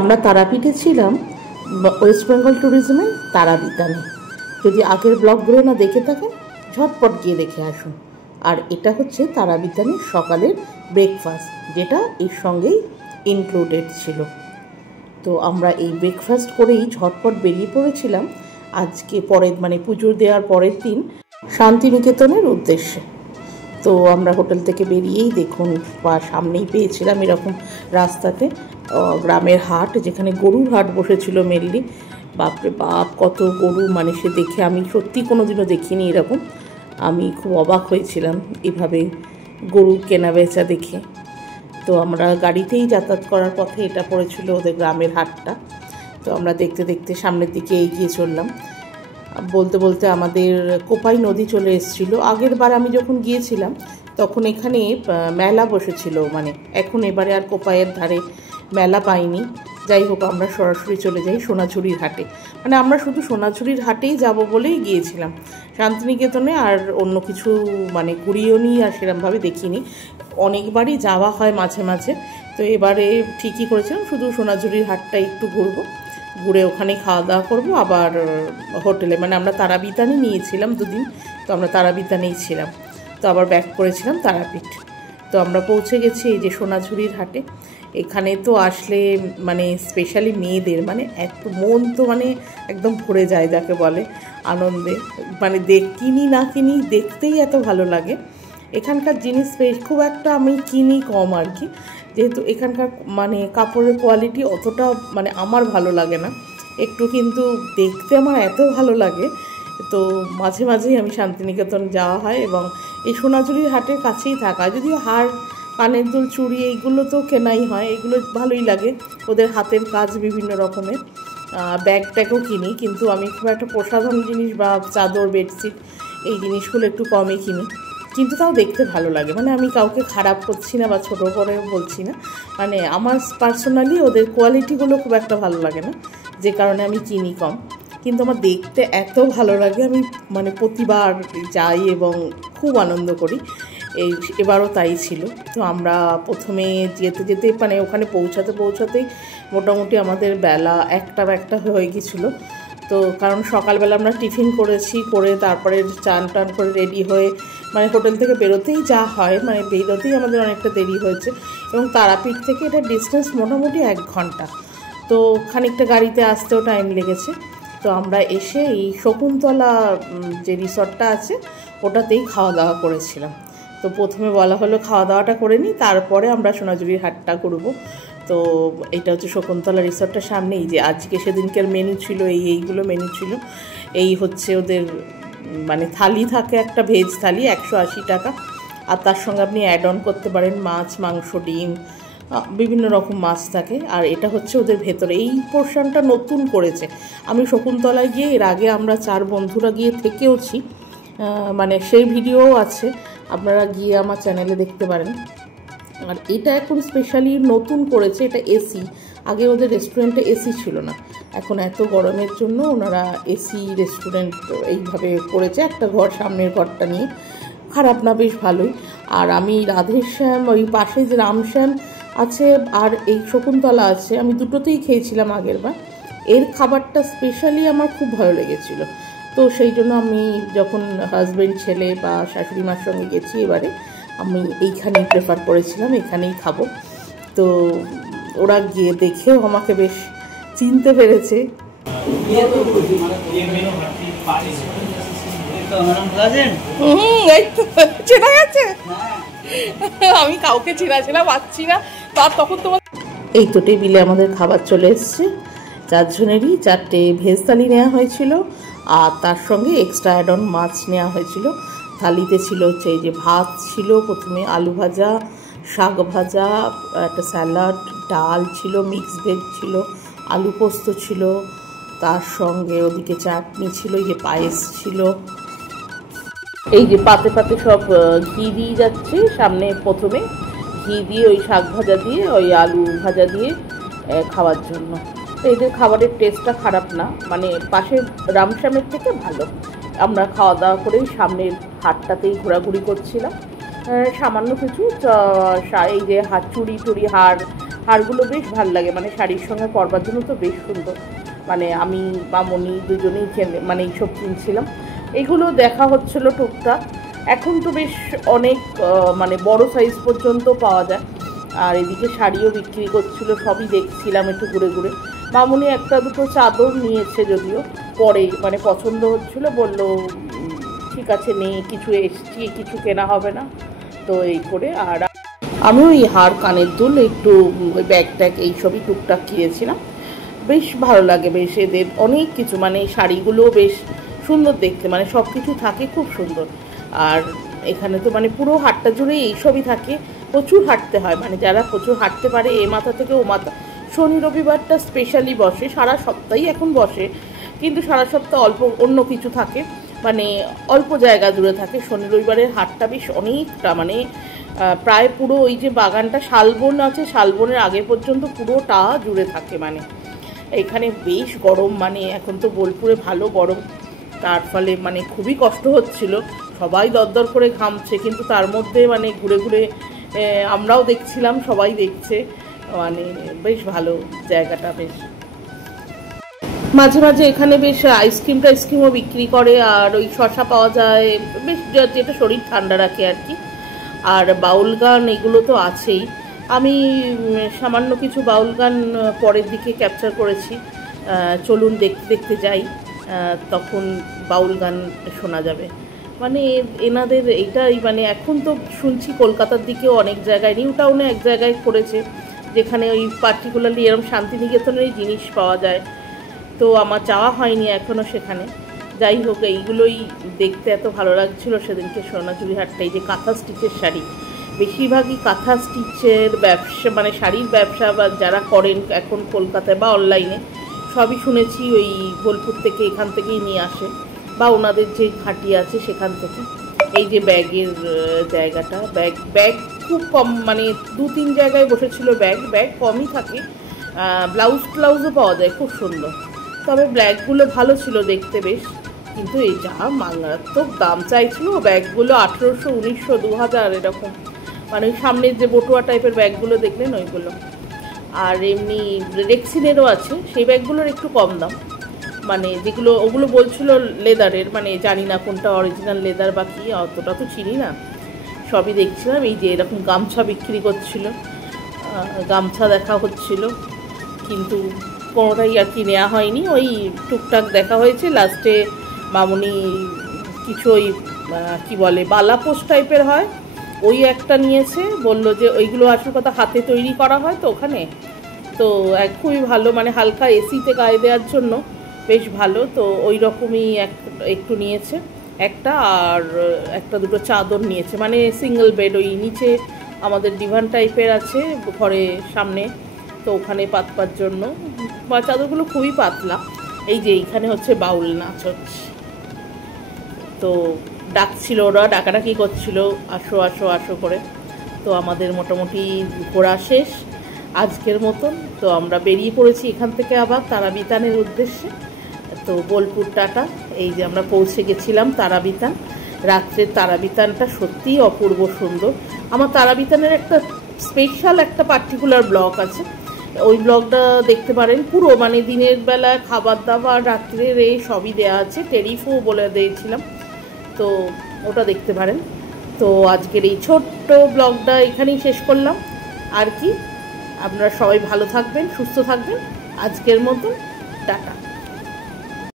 আমরা তারাপীঠে ছিলাম, ওয়েস্ট বেঙ্গল ট্যুরিজমের তারাবিতানে। যদি আগের ব্লগগুলো না দেখে থাকেন ঝটপট গিয়ে দেখে আসুন। আর এটা হচ্ছে তারাবিতানের সকালের ব্রেকফাস্ট, যেটা এর সঙ্গেই ইনক্লুডেড ছিল। তো আমরা এই ব্রেকফাস্ট করেই ঝটপট বেরিয়ে পড়েছিলাম আজকে মানে পুজো দেওয়ার পরের দিন শান্তিনিকেতনের উদ্দেশ্যে। তো আমরা হোটেল থেকে বেরিয়েই দেখুন বা সামনেই পেয়েছিলাম এরকম রাস্তাতে গ্রামের হাট, যেখানে গরুর হাট বসেছিল মেনলি। বাপরে বাপ, কত গরু, মানে সে দেখে আমি সত্যি কোনো দিনও দেখিনি এরকম। আমি খুব অবাক হয়েছিলাম এভাবে গরু কেনা বেচা দেখে। তো আমরা গাড়িতেই যাতায়াত করার পথে এটা পড়েছিল ওদের গ্রামের হাটটা। তো আমরা দেখতে দেখতে সামনের দিকে এগিয়ে চললাম। বলতে বলতে আমাদের কোপাই নদী চলে এসেছিলো। আগের বার আমি যখন গিয়েছিলাম তখন এখানে মেলা বসেছিল, মানে এখন এবারে আর কোপাইয়ের ধারে মেলা পাইনি। যাই হোক, আমরা সরাসরি চলে যাই সোনাঝুরির হাটে। মানে আমরা শুধু সোনাঝুরির হাটেই যাব বলেই গিয়েছিলাম, শান্তিনিকেতনে আর অন্য কিছু মানে ঘুরিয়েও নি আর সেরকমভাবে দেখিনি। অনেকবারই যাওয়া হয় মাঝে মাঝে, তো এবারে ঠিকই করেছিলাম শুধু সোনাঝুরির হাটটা একটু ঘুরবো, ঘুরে ওখানে খাওয়া দাওয়া করবো। আবার হোটেলে, মানে আমরা তারাবিতানে নিয়েছিলাম দুদিন, তো আমরা তারাবিতানেই ছিলাম। তো আবার ব্যাক করেছিলাম তারাপীঠ। তো আমরা পৌঁছে গেছি এই যে সোনাঝুরির হাটে। এখানে তো আসলে মানে স্পেশালি মেয়েদের মানে এত মন তো মানে একদম ভরে যায় যাকে বলে আনন্দে। মানে কিনি না কিনি, দেখতেই এত ভালো লাগে। এখানকার জিনিস খুব একটা আমি কিনি কম আর কি, যেহেতু এখানকার মানে কাপড়ের কোয়ালিটি অতটা মানে আমার ভালো লাগে না একটু, কিন্তু দেখতে আমার এত ভালো লাগে। তো মাঝে মাঝেই আমি শান্তিনিকেতন যাওয়া হয় এবং এই সোনাঝুরির হাটের কাছেই থাকা, যদিও হার, কানের দুল, চুড়ি এইগুলো তো কেনাই হয়, এগুলো ভালোই লাগে। ওদের হাতের কাজ বিভিন্ন রকমের, ব্যাগ ট্যাগও কিনি, কিন্তু আমি খুব একটা প্রসাধন জিনিস বা চাদর, বেডশিট এই জিনিসগুলো একটু কমই কিনি, কিন্তু তাও দেখতে ভালো লাগে। মানে আমি কাউকে খারাপ করছি না বা ছোটো করে বলছি না, মানে আমার পার্সোনালি ওদের কোয়ালিটিগুলো খুব একটা ভালো লাগে না, যে কারণে আমি কিনি কম। কিন্তু আমার দেখতে এত ভালো লাগে, আমি মানে প্রতিবার যাই এবং খুব আনন্দ করি। এবারও তাই ছিল। তো আমরা প্রথমে যেতে যেতে মানে ওখানে পৌঁছাতেই মোটামুটি আমাদের বেলা একটা হয়ে গেছিলো। তো কারণ সকালবেলা আমরা টিফিন করেছি, করে তারপরে চান টান করে রেডি হয়ে মানে হোটেল থেকে বেরোতেই যা হয়, মানে বেরোতেই আমাদের অনেকটা দেরি হয়েছে। এবং তারাপীঠ থেকে এটা ডিস্টেন্স মোটামুটি 1 ঘন্টা, তো খানিকটা গাড়িতে আসতেও টাইম লেগেছে। তো আমরা এসে এই শকুন্তলা যে রিসর্টটা আছে ওটাতেই খাওয়া দাওয়া করেছিলাম। তো প্রথমে বলা হলো খাওয়া দাওয়াটা করে নিই, তারপরে আমরা সোনাঝুরির হাটটা করবো। তো এইটা হচ্ছে শকুন্তলা রিসর্টটার সামনেই, যে আজকে সেদিনকার মেনু ছিল এইগুলো মেনু ছিল। এই হচ্ছে ওদের মানে থালি থাকে, একটা ভেজ থালি 180 টাকা, আর তার সঙ্গে আপনি অ্যাড অন করতে পারেন মাছ, মাংস, ডিম, বিভিন্ন রকম মাছ থাকে। আর এটা হচ্ছে ওদের ভেতরে, এই পোর্শনটা নতুন করেছে। আমি শকুন্তলায় গিয়ে এর আগে আমরা 4 বন্ধুরা গিয়ে থেকেওছি, মানে সেই ভিডিও আছে, আপনারা গিয়ে আমার চ্যানেলে দেখতে পারেন। আর এটা এখন স্পেশালি নতুন করেছে, এটা এসি। আগে ওদের রেস্টুরেন্টে এসি ছিল না, এখন এত গরমের জন্য ওনারা এসি রেস্টুরেন্ট এইভাবে করেছে, একটা ঘর, সামনের ঘরটা নিয়ে। খারাপ না, বেশ ভালোই। আর আমি রাধেশ্যাম, ওই পাশে যে রামশ্যাম আছে আর এই শকুন্তলা আছে, আমি দুটোতেই খেয়েছিলাম আগের বার। এর খাবারটা স্পেশালি আমার খুব ভালো লেগেছিলো। তো সেই জন্য আমি যখন হাজব্যান্ড, ছেলে বা শাশুড়ি মার সঙ্গে গেছি এবারে, আমি এইখানেই প্রেফার করেছিলাম, এখানেই খাবো। তো ওরা গিয়ে দেখেও আমাকে বেশ চিনতে পেরেছে। চেনা গেছে, আমি কাউকে চেনা পাচ্ছি না। তার তখন তোমার এই তো টেবিলে আমাদের খাবার চলে এসছে। 4 জনেরই 4টে ভেজ থালি নেওয়া হয়েছিল, আর তার সঙ্গে এক্সট্রা অ্যাড অন মাছ নেওয়া হয়েছিল। থালিতে ছিল হচ্ছে এই যে ভাত ছিল, প্রথমে আলু ভাজা, শাক ভাজা, একটা স্যালাড, ডাল ছিল, মিক্স ভেজ ছিল, আলু পোস্ত ছিল, তার সঙ্গে ওদিকে চাটনি ছিল, এই যে পায়েস ছিল। এই যে পাতে পাতে সব ঘি দিয়ে যাচ্ছে সামনে, প্রথমে ঘি দিয়ে ওই শাক ভাজা দিয়ে ওই আলু ভাজা দিয়ে খাওয়ার জন্য। তো এদের খাবারের টেস্টটা খারাপ না, মানে পাশের রামশ্যামের থেকে ভালো। আমরা খাওয়া দাওয়া করেই সামনের হাটটাতেই ঘোরাঘুরি করছিলাম। সামান্য কিছু এই যে চুড়ি টুড়ি, হার, হারগুলো বেশ ভালো লাগে, মানে শাড়ির সঙ্গে পরবার জন্য তো বেশ সুন্দর। মানে আমি বা মনি দুজনেই মানে এইসব কিনছিলাম। এইগুলো দেখা হচ্ছিল টুকটাক। এখন তো বেশ অনেক মানে বড় সাইজ পর্যন্ত পাওয়া যায়। আর এদিকে শাড়িও বিক্রি করছিল, সবই দেখছিলাম একটু ঘুরে ঘুরে। মামুনি একটা দুটো চাদর নিয়েছে, যদিও পরে মানে পছন্দ হচ্ছিল, বললো ঠিক আছে নে, কিছু এসছি, কিছু কেনা হবে না, তো এই করে। আর আমি ওই হার, কানের দুল, একটু ওই ব্যাগ ট্যাগ এইসবই টুকটাক কিনেছিলাম। বেশ ভালো লাগে বেশ এদের অনেক কিছু, মানে শাড়িগুলো বেশ সুন্দর দেখতে, মানে সব কিছু থাকে খুব সুন্দর। আর এখানে তো মানে পুরো হাটটা জুড়ে এইসবই থাকে, প্রচুর হাঁটতে হয়, মানে যারা প্রচুর হাঁটতে পারে এ মাথা থেকে ও মাথা। শনি রবিবারটা স্পেশালি বসে, সারা সপ্তাহই এখন বসে, কিন্তু সারা সপ্তাহ অল্প অন্য কিছু থাকে, মানে অল্প জায়গা জুড়ে থাকে। শনি রবিবারের হাটটা বেশ অনেকটা, মানে প্রায় পুরো ওই যে বাগানটা শালবন আছে, শালবনের আগে পর্যন্ত পুরোটা জুড়ে থাকে। মানে এখানে বেশ গরম, মানে এখন তো বোলপুরে ভালো গরম, তার ফলে মানে খুবই কষ্ট হচ্ছিল, সবাই দরদর করে ঘামছে, কিন্তু তার মধ্যে মানে ঘুরে ঘুরে আমরাও দেখছিলাম, সবাই দেখছে, মানে বেশ ভালো জায়গাটা। বেশ মাঝে মাঝে এখানে বেশ আইসক্রিমও বিক্রি করে, আর ওই শসা পাওয়া যায়, বেশ যেটা শরীর ঠান্ডা রাখে আর কি। আর বাউল গান এগুলো তো আছেই। আমি সামান্য কিছু বাউল গান পরের দিকে ক্যাপচার করেছি, চলুন দেখতে দেখতে যাই, তখন বাউল গান শোনা যাবে। মানে এনাদের এইটাই, মানে এখন তো শুনছি কলকাতার দিকেও অনেক জায়গায়, নিউ টাউনে এক জায়গায় করেছে, যেখানে ওই পার্টিকুলারলি এরকম শান্তিনিকেতনেরই জিনিস পাওয়া যায়। তো আমার যাওয়া হয়নি এখনও সেখানে। যাই হোক, এইগুলোই দেখতে এত ভালো লাগছিল সেদিনকে সোনাঝুরি হাটটা। এই যে কাঁথা স্টিচের শাড়ি, বেশিরভাগই কাঁথা স্টিচের ব্যবসা, মানে শাড়ির ব্যবসা বা যারা করেন এখন কলকাতায় বা অনলাইনে, সবই শুনেছি ওই বোলপুর থেকে, এখান থেকেই নিয়ে আসে, বা ওনাদের যে ঘাঁটি আছে সেখান থেকে। এই যে ব্যাগের জায়গাটা, ব্যাগ খুব কম, মানে 2-3 জায়গায় বসেছিল ব্যাগ কমই থাকে। ব্লাউজও পাওয়া যায় খুব সুন্দর, তবে ব্যাগগুলো ভালো ছিল দেখতে বেশ, কিন্তু এই যা মারাত্মক দাম চাইছিল ব্যাগগুলো, 1800, 1900, 2000 এরকম, মানে ওই সামনের যে বটুয়া টাইপের ব্যাগগুলো দেখলেন ওইগুলো। আর এমনি রেক্সিনেরও আছে, সেই ব্যাগগুলোর একটু কম দাম, মানে যেগুলো ওগুলো বলছিল লেদারের, মানে জানি না কোনটা অরিজিনাল লেদার বা কি, অতটা তো চিনি না, সবই দেখছিলাম। এই যে এরকম গামছা বিক্রি করছিল, গামছা দেখা হচ্ছিল, কিন্তু কোনোটাই আর কি নেওয়া হয়নি, ওই টুকটাক দেখা হয়েছে। লাস্টে মামুনি কিছু ওই কী বলে বালাপোষ টাইপের হয়, ওই একটা নিয়েছে, বলল যে ওইগুলো আসল কথা হাতে তৈরি করা হয় তো ওখানে, তো খুবই ভালো, মানে হালকা এসিতে গায়ে দেওয়ার জন্য বেশ ভালো, তো ওই রকমই একটু নিয়েছে একটা, আর একটা দুটো চাদর নিয়েছে, মানে সিঙ্গেল বেড, ওই নিচে আমাদের ডিভান টাইপের আছে ঘরে সামনে, তো ওখানে পাতবার জন্য, বা চাদরগুলো খুবই পাতলা। এই যে এইখানে হচ্ছে বাউল নাচ হচ্ছে, তো ডাকছিল, ওরা ডাকাডাকি করছিল আসো আসো আসো করে। তো আমাদের মোটামুটি ঘোরা শেষ আজকের মতন, তো আমরা বেরিয়ে পড়েছি এখান থেকে আবার তারাবিতানের উদ্দেশ্যে। তো বোলপুর টাটা, এই যে আমরা পৌঁছে গেছিলাম তারাবিতান। রাত্রের তারাবিতানটা সত্যিই অপূর্ব সুন্দর। আমার তারাবিতানের একটা স্পেশাল একটা পার্টিকুলার ব্লগ আছে, ওই ব্লগটা দেখতে পারেন পুরো, মানে দিনের বেলা খাবার দাবার, রাত্রের এই সবই দেওয়া আছে, টেরিফও বলে দিয়েছিলাম, তো ওটা দেখতে পারেন। তো আজকের এই ছোট্ট ব্লগটা এখানেই শেষ করলাম আর কি। আপনারা সবাই ভালো থাকবেন, সুস্থ থাকবেন, আজকের মতো টাটা।